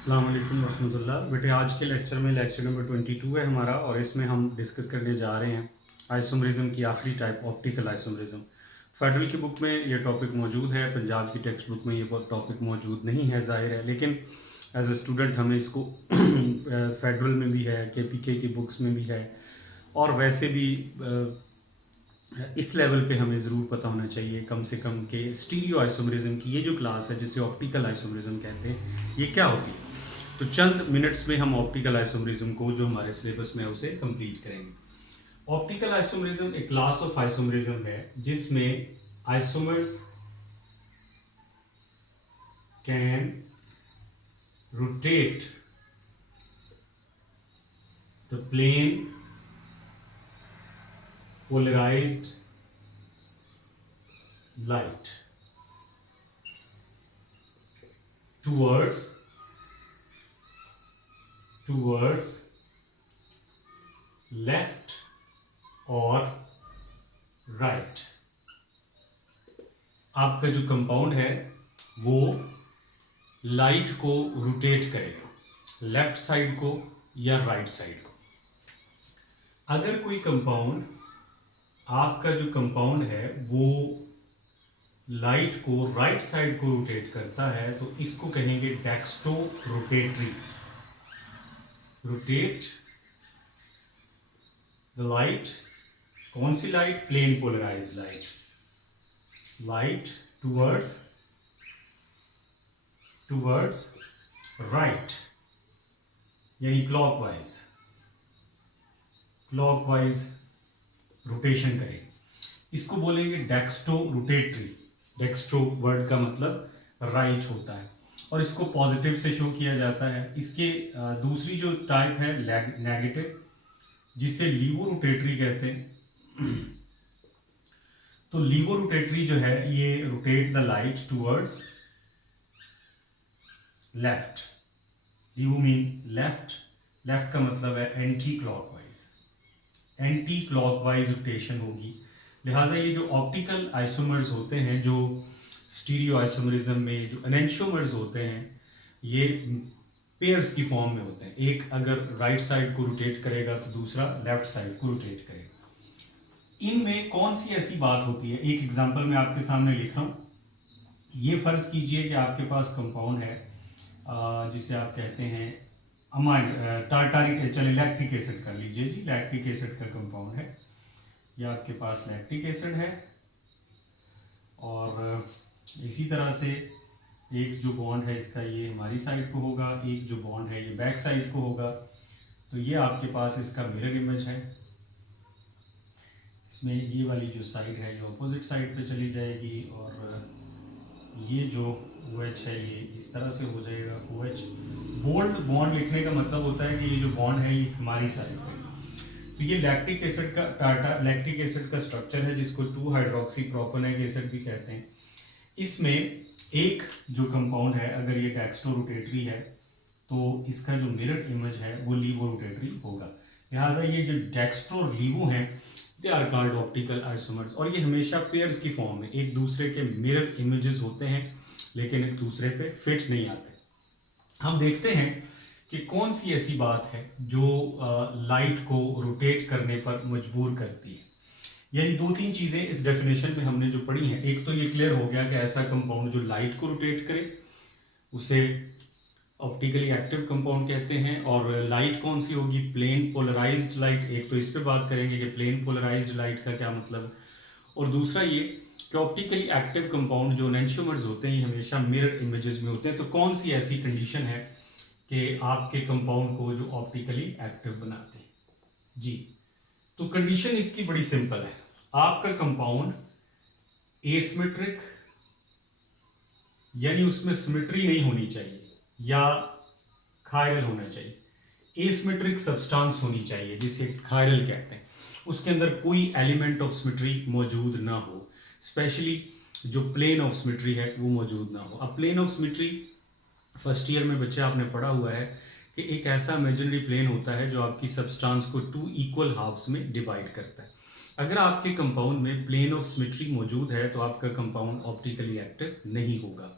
अस्सलाम वालेकुम रहमतुल्लाह। बेटे आज के लेक्चर में लेक्चर नंबर 22 है हमारा और इसमें हम डिस्कस करने जा रहे हैं आइसोमरिज्म की आखिरी टाइप ऑप्टिकल आइसोमरिज्म। फेडरल की बुक में ये टॉपिक मौजूद है, पंजाब की टेक्स्ट बुक में ये टॉपिक मौजूद नहीं है ज़ाहिर है, लेकिन एज ए स्टूडेंट हमें इसको फेडरल में भी है, KPK की बुक्स में भी है और वैसे भी इस लेवल पे हमें ज़रूर पता होना चाहिए कम से कम कि स्टीरियो आइसोमरिज्म की ये जो क्लास है जिसे ऑप्टिकल आइसोमरिज्म कहते हैं ये क्या होती है। तो चंद मिनट्स में हम ऑप्टिकल आइसोमरिज्म को जो हमारे सिलेबस में है उसे कंप्लीट करेंगे। ऑप्टिकल आइसोमरिज्म एक क्लास ऑफ आइसोमरिज्म है जिसमें isomers can rotate the plane polarized light towards left or right। आपका जो कंपाउंड है वो लाइट को रोटेट करेगा लेफ्ट साइड को या राइट साइड को। अगर कोई कंपाउंड आपका जो कंपाउंड है वो लाइट को राइट साइड को रोटेट करता है तो इसको कहेंगे dextro rotatory. Rotate the light, कौन सी light? Plane polarised light towards right यानी क्लॉकवाइज रोटेशन करें। इसको बोलेंगे डेक्स्ट्रो रोटेटरी। डेक्स्ट्रो वर्ड का मतलब राइट होता है और इसको पॉजिटिव से शो किया जाता है। इसके दूसरी जो टाइप है नेगेटिव, जिसे लीवो रोटेटरी कहते हैं। तो लीवो रोटेटरी जो है ये rotate the light towards left. Laevo mean left का मतलब है एंटी क्लॉकवाइज रोटेशन होगी। लिहाजा ये जो ऑप्टिकल आइसोमर्स होते हैं, जो स्टीरियो आइसोमरिज्म में जो एनेंशियोमर्स होते हैं, ये पेयर्स की फॉर्म में होते हैं। एक अगर राइट साइड को रोटेट करेगा तो दूसरा लेफ्ट साइड को रोटेट करेगा। इनमें कौन सी ऐसी बात होती है, एक एग्जांपल मैं आपके सामने लिखा हूँ। ये फर्ज कीजिए कि आपके पास कंपाउंड है जिसे आप कहते हैं टार्टारिक, चलिए लैक्टिक एसिड कर लीजिए जी। लैक्टिक एसिड का कंपाउंड है, ये आपके पास लैक्टिक एसिड है और इसी तरह से एक जो बॉन्ड है इसका ये हमारी साइड को होगा, एक जो बॉन्ड है ये बैक साइड को होगा। तो ये आपके पास इसका मिरर इमेज है। इसमें ये वाली जो साइड है ये ऑपोजिट साइड पे चली जाएगी और ये जो OH है ये इस तरह से हो जाएगा। OH बोल्ड बॉन्ड लिखने का मतलब होता है कि ये जो बॉन्ड है ये हमारी साइड पे। तो ये लैक्टिक एसिड का स्ट्रक्चर है जिसको 2 हाइड्रोक्सी प्रोपेनिक एसिड भी कहते हैं। इसमें एक जो कंपाउंड है अगर ये डेक्स्ट्रो रोटेटरी है तो इसका जो मिरर इमेज है वो लीवो रोटेटरी होगा। लिहाजा ये जो डेक्स्ट्रो और लीवो हैं they are called optical isomers और ये हमेशा पेयर्स की फॉर्म में एक दूसरे के मिरर इमेजेस होते हैं लेकिन एक दूसरे पे फिट नहीं आते। हम देखते हैं कि कौन सी ऐसी बात है जो लाइट को रोटेट करने पर मजबूर करती है। यानी 2-3 चीज़ें इस डेफिनेशन में हमने जो पढ़ी हैं। एक तो ये क्लियर हो गया कि ऐसा कंपाउंड जो लाइट को रोटेट करे उसे ऑप्टिकली एक्टिव कंपाउंड कहते हैं। और लाइट कौन सी होगी? Plane polarised light. एक तो इस पे बात करेंगे कि प्लेन पोलराइज्ड लाइट का क्या मतलब, और दूसरा ये कि ऑप्टिकली एक्टिव कंपाउंड जो एनेंशियोमर्स होते हैं ये हमेशा मिरर इमेजेस में होते हैं। तो कौन सी ऐसी कंडीशन है कि आपके कंपाउंड को जो ऑप्टिकली एक्टिव बनाते हैं जी? तो कंडीशन इसकी बड़ी सिंपल है। आपका कंपाउंड एसिमेट्रिक यानी उसमें सिमेट्री नहीं होनी चाहिए या कायरल होना चाहिए। एसिमेट्रिक सब्सटेंस होनी चाहिए जिसे कायरल कहते हैं। उसके अंदर कोई एलिमेंट ऑफ सिमेट्री मौजूद ना हो, स्पेशली जो प्लेन ऑफ सिमेट्री है वो मौजूद ना हो। अब plane of symmetry first year में बच्चे आपने पढ़ा हुआ है कि एक ऐसा इमेजिनरी प्लेन होता है जो आपकी सब्सटेंस को 2 इक्वल हाफ्स में डिवाइड करता है। अगर आपके कंपाउंड में प्लेन ऑफ सिमेट्री मौजूद है तो आपका कंपाउंड ऑप्टिकली एक्टिव नहीं होगा।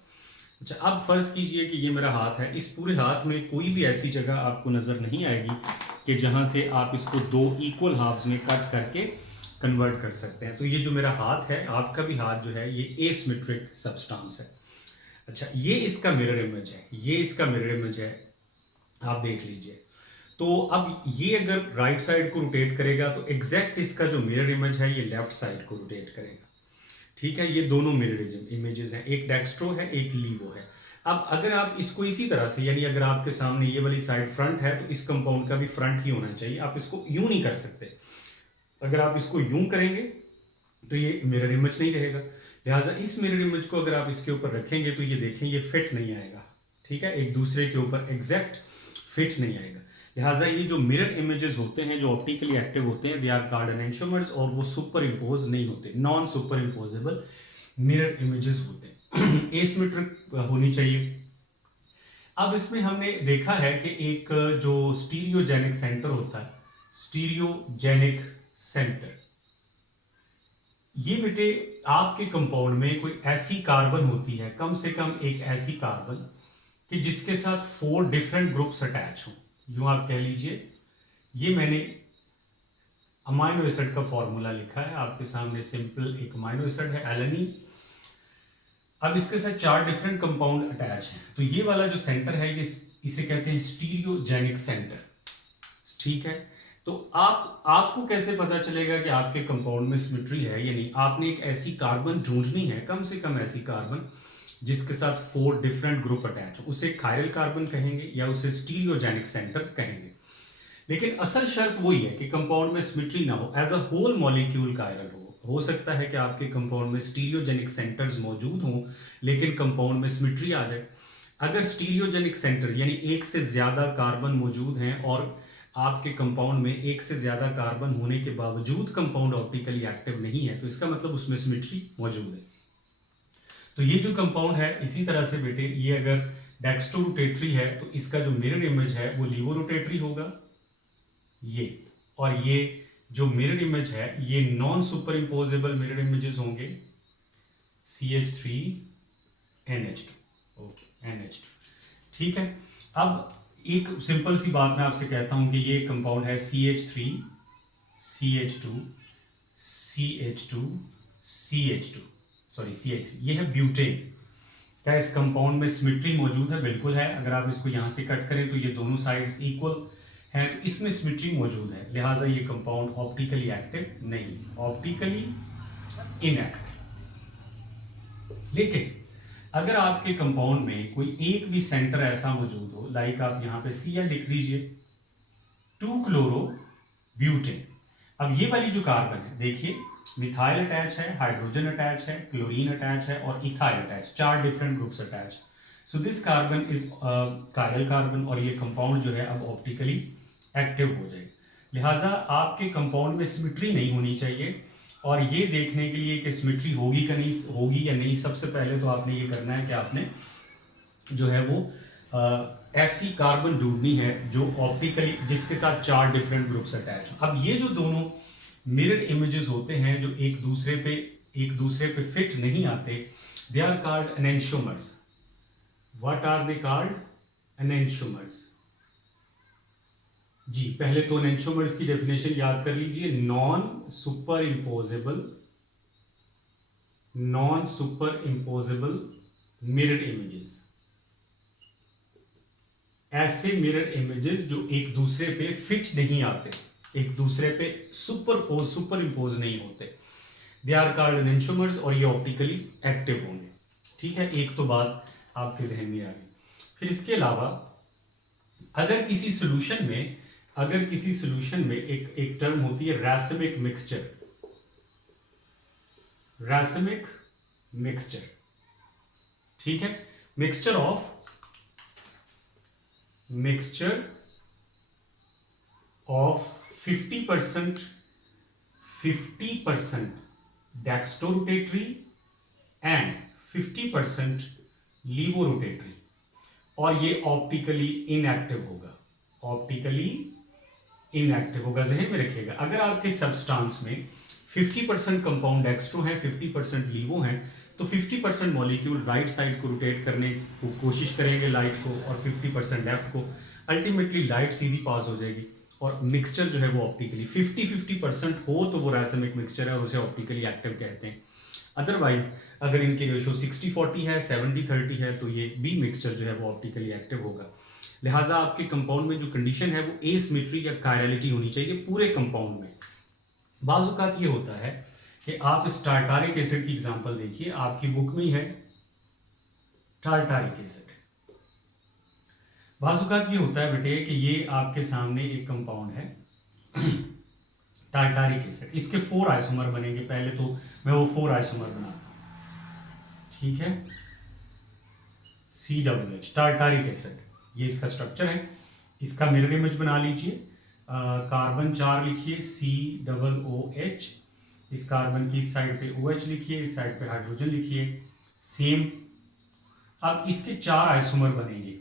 अच्छा, अब फर्ज कीजिए कि ये मेरा हाथ है, इस पूरे हाथ में कोई भी ऐसी जगह आपको नज़र नहीं आएगी कि जहाँ से आप इसको दो इक्वल हाफ्स में कट करके कन्वर्ट कर सकते हैं। तो ये जो मेरा हाथ है, आपका भी हाथ जो है, ये एसिमेट्रिक सब्सटेंस है। अच्छा, ये इसका मिरर इमेज है, ये इसका मिरर इमेज है, आप देख लीजिए। तो अब ये अगर राइट साइड को रोटेट करेगा तो एग्जैक्ट इसका जो मिरर इमेज है ये लेफ्ट साइड को रोटेट करेगा। ठीक है, ये दोनों मिरर इमेजेस हैं, एक डेक्स्ट्रो है एक लीवो है। अब अगर आप इसको इसी तरह से, यानी अगर आपके सामने ये वाली साइड फ्रंट है तो इस कंपाउंड का भी फ्रंट ही होना चाहिए, आप इसको यूं नहीं कर सकते। अगर आप इसको यूं करेंगे तो ये मिरर इमेज नहीं रहेगा, लिहाजा इस मिरर इमेज को अगर आप इसके ऊपर रखेंगे तो ये देखें ये फिट नहीं आएगा। ठीक है, एक दूसरे के ऊपर एग्जैक्ट फिट नहीं आएगा। लिहाजा ये जो मिरर इमेजेस होते हैं जो ऑप्टिकली एक्टिव होते हैं, दे आर कॉल्ड एनेंटियोमर्स, और वो सुपर इम्पोज नहीं होते, non superimposable mirror images होते हैं। एसिमेट्रिक होनी चाहिए। अब इसमें हमने देखा है कि एक जो स्टीरियोजेनिक सेंटर होता है, स्टीरियोजेनिक सेंटर, ये बेटे आपके कंपाउंड में कोई ऐसी कार्बन होती है, कम से कम एक ऐसी कार्बन कि जिसके साथ 4 डिफरेंट ग्रुप्स अटैच हों। यूं आप कह लीजिए, ये मैंने अमाइनो एसिड का फॉर्मूला लिखा है आपके सामने, सिंपल एक अमाइनो एसिड है एलेनिन। अब इसके साथ 4 डिफरेंट कंपाउंड अटैच हैं, तो ये वाला जो सेंटर है ये इसे कहते हैं स्टीरियोजेनिक सेंटर। ठीक है, तो आपको कैसे पता चलेगा कि आपके कंपाउंड में सिमेट्री है या नहीं? आपने एक ऐसी कार्बन ढूंढनी है, कम से कम ऐसी कार्बन जिसके साथ 4 डिफरेंट ग्रुप अटैच हो। उसे कायरल कार्बन कहेंगे या उसे स्टीरियोजेनिक सेंटर कहेंगे। लेकिन असल शर्त वही है कि कंपाउंड में सिमेट्री ना हो, as a whole molecule chiral हो सकता है कि आपके कंपाउंड में स्टीरियोजेनिक सेंटर्स मौजूद हों लेकिन कंपाउंड में सिमेट्री आ जाए। अगर स्टीरियोजेनिक सेंटर यानी एक से ज़्यादा कार्बन मौजूद हैं और आपके कंपाउंड में एक से ज़्यादा कार्बन होने के बावजूद कंपाउंड ऑप्टिकली एक्टिव नहीं है, तो इसका मतलब उसमें सिमेट्री मौजूद है। तो ये जो कंपाउंड है, इसी तरह से बेटे ये अगर डेक्स्ट्रो रोटेटरी है तो इसका जो मिरर इमेज है वो लीवो रोटेटरी होगा ये, और ये जो मिरर इमेज है ये non superimposable mirror images होंगे CH3NH2। Okay, NH2। ठीक है, अब एक सिंपल सी बात मैं आपसे कहता हूं कि ये कंपाउंड है CH3 CH2 CH2 CH2 sorry CH3, ये है ब्यूटेन। क्या इस कंपाउंड में सिमेट्री मौजूद है? बिल्कुल है। अगर आप इसको यहां से कट करें तो ये दोनों साइड्स इक्वल हैं, तो इसमें सिमेट्री मौजूद है, लिहाजा ये कंपाउंड ऑप्टिकली एक्टिव नहीं, ऑप्टिकली इनएक्टिव। लेकिन अगर आपके कंपाउंड में कोई एक भी सेंटर ऐसा मौजूद हो, लाइक आप यहां पे Cl लिख दीजिए, 2-क्लोरो-ब्यूटेन। अब ये वाली जो कार्बन है देखिए, मिथाइल अटैच है, हाइड्रोजन अटैच है, क्लोरीन अटैच है और ethyl attach, 4 different groups attach. So this carbon is chiral carbon, और ये कंपाउंड जो है अब ऑप्टिकली एक्टिव हो जाएगा। लिहाजा आपके कंपाउंड में सिमेट्री नहीं होनी चाहिए, और ये देखने के लिए कि सिमेट्री होगी कि नहीं होगी या नहीं, सबसे पहले तो आपने ये करना है कि आपने जो है वो ऐसी कार्बन ढूंढनी है जो ऑप्टिकली, जिसके साथ 4 डिफरेंट ग्रुप्स अटैच हो। अब ये जो दोनों मिरर इमेजेस होते हैं जो एक दूसरे पे फिट नहीं आते, they are called enantiomers. What are they called? Enantiomers. जी, पहले तो एनेंटियोमर्स की डेफिनेशन याद कर लीजिए, non superimposable mirror images, ऐसे मिरर इमेजेस जो एक दूसरे पे फिट नहीं आते, एक दूसरे पे सुपर इम्पोज नहीं होते, दे आर कॉल्ड एनेंटियोमर्स, और ये ऑप्टिकली एक्टिव होंगे। ठीक है, एक तो बात आपके जहन में आ गई। फिर इसके अलावा अगर किसी सोल्यूशन में एक टर्म होती है रैसमिक मिक्सचर। ठीक है, मिक्सचर ऑफ 50% डेक्स्ट्रोरोटेटरी एंड 50% लीवोरोटेटरी, और ये ऑप्टिकली इनएक्टिव होगा। जहन में रखिएगा, अगर आपके सब्सटेंस में 50% कंपाउंड डेक्स्ट्रो है, 50% लीवो है, तो 50% मॉलिक्यूल राइट साइड को रोटेट करने को कोशिश करेंगे लाइट को, और 50% लेफ्ट को। अल्टीमेटली लाइट सीधी पास हो जाएगी और मिक्सचर जो है वो ऑप्टिकली 50-50% हो तो वो राइसमिक मिक्सचर है और उसे ऑप्टिकली एक्टिव कहते हैं। अदरवाइज अगर इनकी रेशो 60-40 है, 70-30 है, तो ये बी मिक्सचर जो है वो ऑप्टिकली एक्टिव होगा। लिहाजा आपके कंपाउंड में जो कंडीशन है वो एसिमेट्री या कायरलिटी होनी चाहिए पूरे कंपाउंड में। बाज़ औक़ात ये होता है कि आप इस टार्टारिक एसिड की एग्जांपल देखिए, आपकी बुक में ही है टार्टारिक एसिड। बाज़ औक़ात ये होता है बेटे कि ये आपके सामने एक कंपाउंड है टार्टारिक एसिड, इसके 4 आइसोमर बनेंगे। पहले तो मैं वो 4 आइसोमर बनाता हूँ, ठीक है। COOH टार्टारिक एसिड, ये इसका स्ट्रक्चर है। इसका मिरर इमेज बना लीजिए, कार्बन 4 लिखिए COOH, इस कार्बन की इस साइड पे OH लिखिए, इस साइड पे हाइड्रोजन लिखिए, सेम। अब इसके 4 आइसोमर बनेंगे,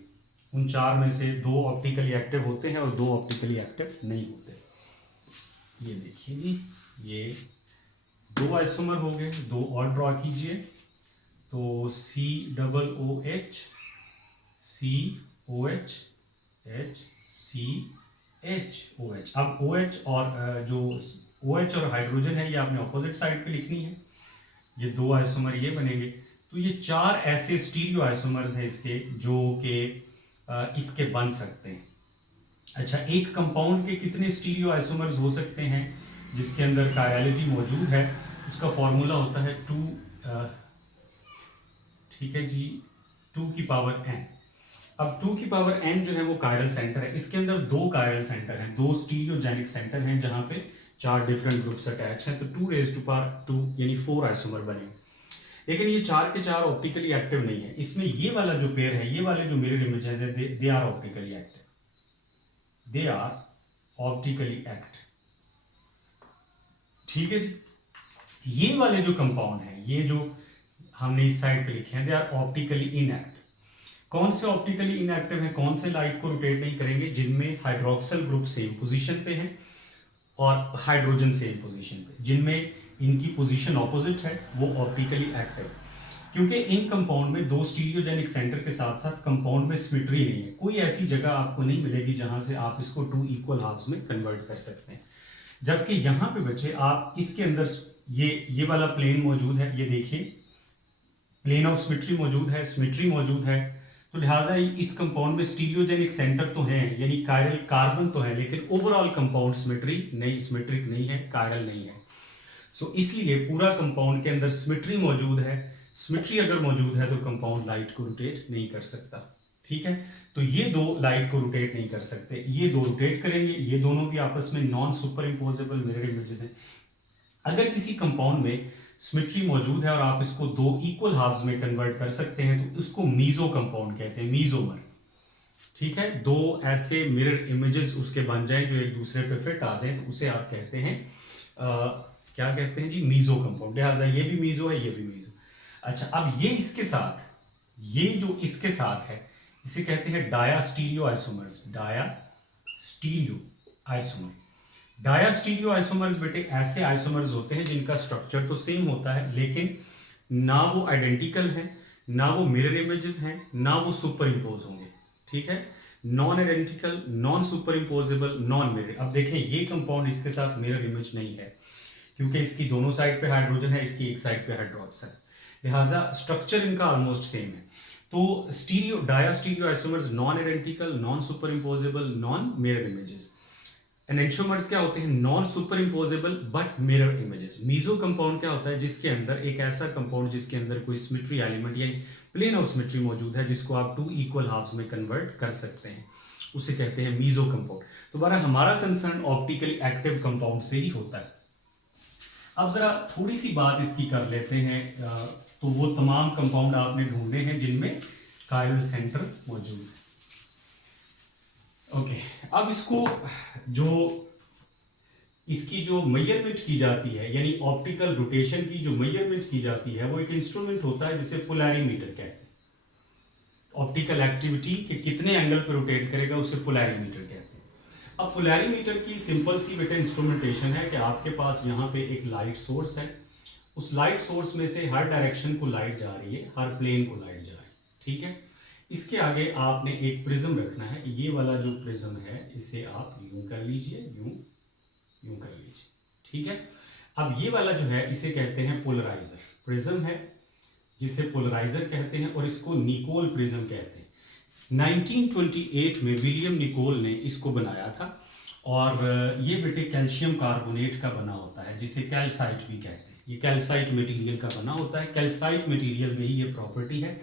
उन 4 में से 2 ऑप्टिकली एक्टिव होते हैं और 2 ऑप्टिकली एक्टिव नहीं होते। ये देखिए जी, ये 2 आइसोमर हो गए, 2 और ड्रॉ कीजिए। तो COOH COH HCHOH। अब OH और जो OH और हाइड्रोजन है ये आपने ऑपोजिट साइड पे लिखनी है। ये 2 आइसोमर ये बनेंगे। तो ये 4 ऐसे स्टीरियो आइसोमर्स हैं इसके जो कि इसके बन सकते हैं। अच्छा, एक कंपाउंड के कितने स्टीरियो आइसोमर्स हो सकते हैं जिसके अंदर कायरलिटी मौजूद है? उसका फॉर्मूला होता है 2, ठीक है जी, 2 की पावर n। अब 2 की पावर n जो है वो कायरल सेंटर है। इसके अंदर 2 कायरल सेंटर हैं, 2 स्टीरियोजेनिक सेंटर हैं जहां पे 4 डिफरेंट ग्रुप्स अटैच हैं। तो 2 यानी 4 आइसोमर बने। लेकिन ये 4 के 4 ऑप्टिकली एक्टिव नहीं है। इसमें ये वाला जो पेयर है, ये वाले जो मिरर इमेजेस है, they are optically active, they are optically act, ठीक है जी। ये वाले जो कंपाउंड हैं, ये जो हमने इस साइड पे लिखे हैं, दे आर ऑप्टिकली इनएक्टिव। कौन से ऑप्टिकली इनएक्टिव हैं? कौन से लाइट को रोटेट नहीं करेंगे? जिनमें हाइड्रोक्सिल ग्रुप सेम पोजीशन पे है और हाइड्रोजन सेम पोजीशन पे, जिनमें इनकी पोजीशन ऑपोजिट है, वो ऑप्टिकली एक्टिव। क्योंकि इन कंपाउंड में 2 स्टीरियोजेनिक सेंटर के साथ साथ कंपाउंड में सिमेट्री नहीं है। कोई ऐसी जगह आपको नहीं मिलेगी जहां से आप इसको 2 इक्वल हाफ्स में कन्वर्ट कर सकते हैं। जबकि यहाँ पे बच्चे आप इसके अंदर ये वाला प्लेन मौजूद है, ये देखिए प्लेन ऑफ सिमेट्री मौजूद है, सिमेट्री मौजूद है। तो लिहाजा इस कंपाउंड में स्टीरियोजेनिक सेंटर तो हैं, यानी कायरल कार्बन तो है, लेकिन ओवरऑल कंपाउंड सिमेट्रिक नहीं है, कायरल नहीं है। सो इसलिए पूरा कंपाउंड के अंदर सिमेट्री मौजूद है। सिमेट्री अगर मौजूद है तो कंपाउंड लाइट को रोटेट नहीं कर सकता, ठीक है। तो ये 2 लाइट को रोटेट नहीं कर सकते, ये 2 रोटेट करेंगे। ये दोनों भी आपस में non superimposable mirror images हैं। अगर किसी कंपाउंड में सिमेट्री मौजूद है और आप इसको 2 इक्वल हाफ्स में कन्वर्ट कर सकते हैं तो उसको मीजो कंपाउंड कहते हैं, मीजोमर, ठीक है। 2 ऐसे मिरर इमेजेस उसके बन जाएं जो एक दूसरे पे फिट आ जाएं, तो उसे आप कहते हैं क्या कहते हैं जी? Meso compound. लिहाजा ये भी मीजो है, ये भी मीजो। अच्छा, अब ये इसके साथ, ये जो इसके साथ है, इसे कहते हैं डायास्टीरियो आइसोमर्स। डायास्टीरियो आइसोमर, डायास्टीरियो आइसोमर्स बेटे ऐसे आइसोमर्स होते हैं जिनका स्ट्रक्चर तो सेम होता है, लेकिन ना वो आइडेंटिकल है, ना वो मिरर इमेजेस हैं, ना वो सुपर इम्पोज होंगे, ठीक है। Non identical, non superimposable, non mirror. अब देखें, ये कंपाउंड इसके साथ मिरर इमेज नहीं है क्योंकि इसकी दोनों साइड पे हाइड्रोजन है, इसकी एक साइड पे हाइड्रोक्साइड है। लिहाजा स्ट्रक्चर इनका ऑलमोस्ट सेम है। तो diastereoisomers non identical, non superimposable, non mirror images. Enantiomers क्या होते हैं? Non superimposable but mirror images. Meso compound क्या होता है? जिसके अंदर एक ऐसा कंपाउंड जिसके अंदर कोई सिमेट्री एलिमेंट या प्लेन ऑफ सिमेट्री मौजूद है, जिसको आप 2 इक्वल हाफ्स में कन्वर्ट कर सकते हैं, उसे कहते हैं मीजो कंपाउंड। तो हमारा कंसर्न ऑप्टिकली एक्टिव कंपाउंड से ही होता है। अब जरा थोड़ी सी बात इसकी कर लेते हैं। तो वो तमाम कंपाउंड आपने ढूंढे हैं जिनमें कायरल सेंटर मौजूद है। ओके, अब इसकी जो मेजरमेंट की जाती है, यानी ऑप्टिकल रोटेशन की जो मेजरमेंट की जाती है, वो एक इंस्ट्रूमेंट होता है जिसे पोलैरीमीटर कहते हैं। ऑप्टिकल एक्टिविटी के कितने एंगल पर रोटेट करेगा उसे पोलैरीमीटर कहते हैं। अब पोलैरीमीटर की सिंपल सी बेटा इंस्ट्रूमेंटेशन है कि आपके पास यहाँ पे एक लाइट सोर्स है उस लाइट सोर्स में से हर डायरेक्शन को लाइट जा रही है, हर प्लेन को लाइट जा रही है, ठीक है। इसके आगे आपने एक प्रिज्म रखना है, ये वाला जो प्रिज्म है इसे आप यूं कर लीजिए, यूं कर लीजिए, ठीक है। अब ये वाला जो है इसे कहते हैं पोलराइजर, प्रिज्म है जिसे पोलराइजर कहते हैं और इसको निकोल प्रिज्म कहते हैं। 1928 में विलियम निकोल ने इसको बनाया था और ये बेटे कैल्शियम कार्बोनेट का बना होता है जिसे कैल्साइट भी कहते हैं। ये कैल्साइट मटेरियल का बना होता है। कैल्साइट मटेरियल में ही ये प्रॉपर्टी है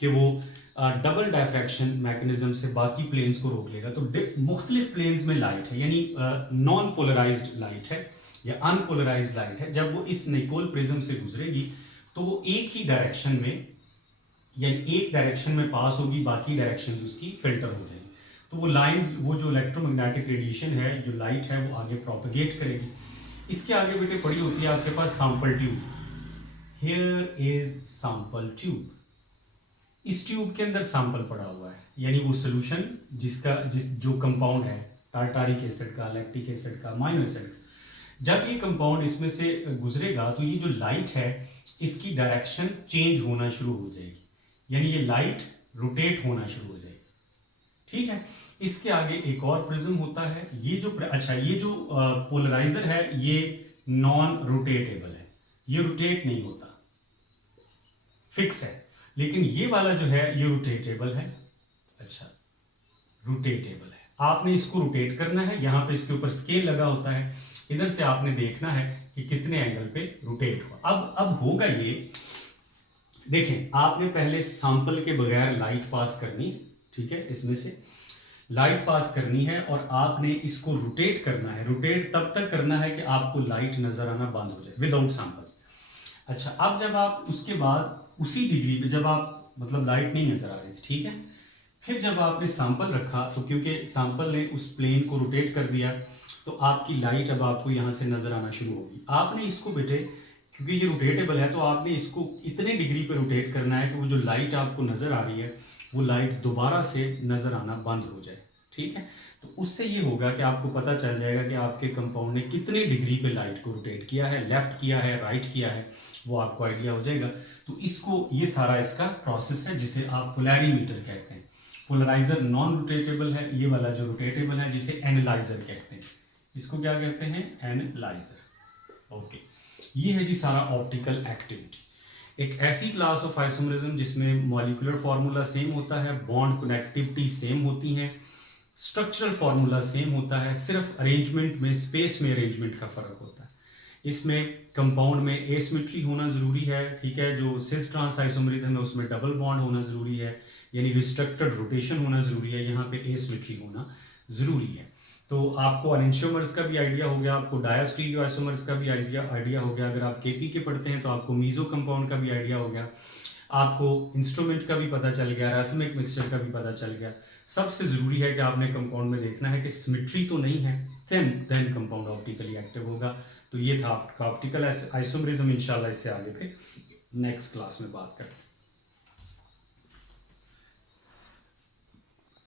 कि वो डबल डायफ्रैक्शन मैकेनिज्म से बाकी प्लेन्स को रोक लेगा। तो मुख्तलिफ प्लेन्स में लाइट है, यानी नॉन पोलराइज्ड लाइट है या अनपोलराइज्ड लाइट है, जब वो इस निकोल प्रिज्म से गुजरेगी तो वो एक ही डायरेक्शन में, यानी एक डायरेक्शन में पास होगी, बाकी डायरेक्शंस उसकी फिल्टर हो जाएंगी। तो वो लाइंस, वो जो इलेक्ट्रोमैग्नेटिक रेडिएशन है, जो लाइट है, वो आगे प्रोपेगेट करेगी। इसके आगे बेटे पड़ी होती है आपके पास sample tube. Here is sample tube. इस ट्यूब के अंदर सैंपल पड़ा हुआ है, यानी वो सोल्यूशन जो कंपाउंड है टार्टारिक एसिड का, लैक्टिक एसिड का, अमाइनो एसिड का, जब ये कंपाउंड इसमें से गुजरेगा तो ये जो लाइट है इसकी डायरेक्शन चेंज होना शुरू हो जाएगी, यानी ये लाइट रोटेट होना शुरू हो जाएगी, ठीक है। इसके आगे एक और प्रिज्म होता है। ये जो पोलराइजर है ये नॉन रोटेटेबल है, ये रोटेट नहीं होता, फिक्स है। लेकिन ये वाला जो है ये रोटेटेबल है। अच्छा, रोटेटेबल है, आपने इसको रोटेट करना है। यहाँ पे इसके ऊपर स्केल लगा होता है, इधर से आपने देखना है कि कितने एंगल पे रोटेट हुआ। अब होगा ये, देखें, आपने पहले सैंपल के बगैर लाइट पास करनी, ठीक है, इसमें से लाइट पास करनी है और आपने इसको रोटेट करना है। रोटेट तब तक करना है कि आपको लाइट नजर आना बंद हो जाए विदाउट सैंपल। अच्छा, अब जब आप उसके बाद उसी डिग्री पे, जब आप मतलब लाइट नहीं नजर आ रही थी, ठीक है, फिर जब आपने सैंपल रखा तो क्योंकि सैंपल ने उस प्लेन को रोटेट कर दिया तो आपकी लाइट अब आपको यहाँ से नजर आना शुरू होगी। आपने इसको बेटे, क्योंकि ये रोटेटेबल है, तो आपने इसको इतने डिग्री पे रोटेट करना है कि वो जो लाइट आपको नजर आ रही है वो लाइट दोबारा से नजर आना बंद हो जाए, ठीक है। तो उससे ये होगा कि आपको पता चल जाएगा कि आपके कंपाउंड ने कितने डिग्री पे लाइट को रोटेट किया है, लेफ्ट किया है, राइट किया है, वो आपको आइडिया हो जाएगा। तो इसको, ये सारा इसका प्रोसेस है जिसे आप पोलैरीमीटर कहते हैं। पोलराइजर नॉन रोटेटेबल है, ये वाला जो रोटेटेबल है जिसे एनालाइजर कहते हैं। इसको क्या कहते हैं? एनालाइजर। ओके, ये है जी सारा ऑप्टिकल एक्टिविटी। एक ऐसी क्लास ऑफ आइसोमरिज्म जिसमें मॉलिक्यूलर फार्मूला सेम होता है, बॉन्ड कनेक्टिविटी सेम होती है, स्ट्रक्चरल फार्मूला सेम होता है, सिर्फ अरेंजमेंट में, स्पेस में अरेंजमेंट का फर्क होता है। इसमें कंपाउंड में एसिमेट्री होना ज़रूरी है, ठीक है। जो सिस ट्रांस आइसोमरिज्म है उसमें डबल बॉन्ड होना ज़रूरी है, यानी रिस्ट्रिक्टेड रोटेशन होना ज़रूरी है, यहाँ पे एसिमेट्री होना ज़रूरी है। तो आपको एनेंशियोमर्स का भी आइडिया हो गया, आपको डायस्टीरियो आइसोमर्स का भी आइडिया हो गया। अगर आप केपी के पढ़ते हैं तो आपको मीजो कंपाउंड का भी आइडिया हो गया, आपको इंस्ट्रूमेंट का भी पता चल गया, रासायनिक मिक्सचर का भी पता चल गया। सबसे ज़रूरी है कि आपने कंपाउंड में देखना है कि सिमेट्री तो नहीं है, देन कंपाउंड ऑप्टिकली एक्टिव होगा। तो ये था आपका ऑप्टिकल आइसोमरिज्म। इंशाल्लाह इससे आगे फिर नेक्स्ट क्लास में बात करते हैं।